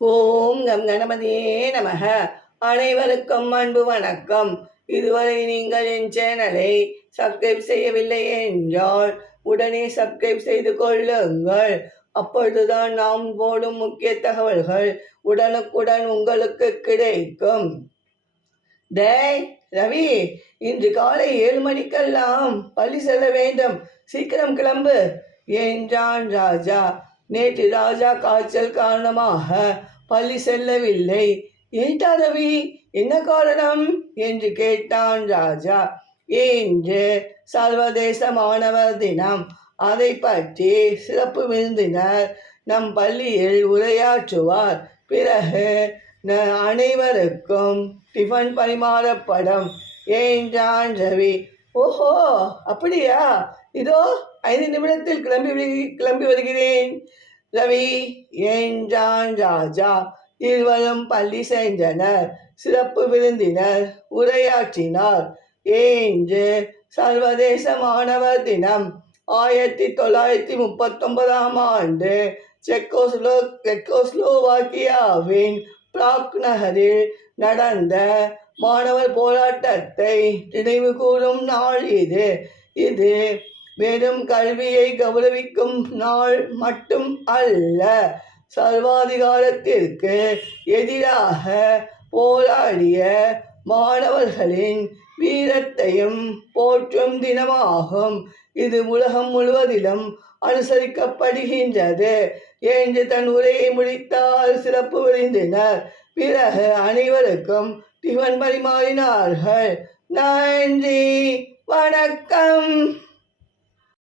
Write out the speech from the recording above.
ஓம் come கணபதியே நமக. அனைவருக்கும் அன்பு வணக்கம். இதுவரை நீங்கள் என் சேனலை சப்ஸ்கிரைப் செய்யவில்லை என்றால் உடனே சப்ஸ்கிரைப் செய்து கொள்ளுங்கள். அப்பொழுதுதான் நாம் போடும் முக்கிய தகவல்கள் உடனுக்குடன் உங்களுக்கு கிடைக்கும். டேய் ரவி, இன்று காலை 7 மணிக்கெல்லாம் பள்ளி செல்ல வேண்டும், சீக்கிரம் கிளம்பு என்றான் ராஜா. நேற்று ராஜா காய்ச்சல் காரணமாக பள்ளி செல்லவில்லை. ஏண்டா ரவி, என்ன காரணம் என்று கேட்டான் ராஜா. இன்று சர்வதேச மாணவர் தினம், அதை பற்றி சிறப்பு விருந்தினர் நம் பள்ளியில் உரையாற்றுவார். பிறகு அனைவருக்கும் டிஃபன் பரிமாறப்படும் என்றான் ரவி. ஓஹோ, அப்படியா? இதோ 5 நிமிடத்தில் கிளம்பி வருகிறேன் ரவி என்றான் ராஜா. இருவரும் பள்ளி சென்றனர். சிறப்பு விருந்தினர் உரையாற்றினார். இன்று சர்வதேச மாணவர் தினம். 1939ஆம் ஆண்டு செக்கோஸ்லோவாக்கியாவின் பிராக் நகரில் நடந்த மாணவர் போராட்டத்தை நினைவு கூறும் நாள் இது. இது வெறும் கல்வியை கௌரவிக்கும் நாள் மட்டும் அல்ல, சர்வாதிகாரத்திற்கு எதிராக போராடிய மாணவர்களின் வீரத்தையும் போற்றும் தினமாகும். இது உலகம் முழுவதிலும் அனுசரிக்கப்படுகின்றது என்று தன் உரையை முடித்தார் சிறப்பு விருந்தினர். பிறகு அனைவருக்கும் டிஃபன் பரிமாறினார்கள். நன்றி, வணக்கம்.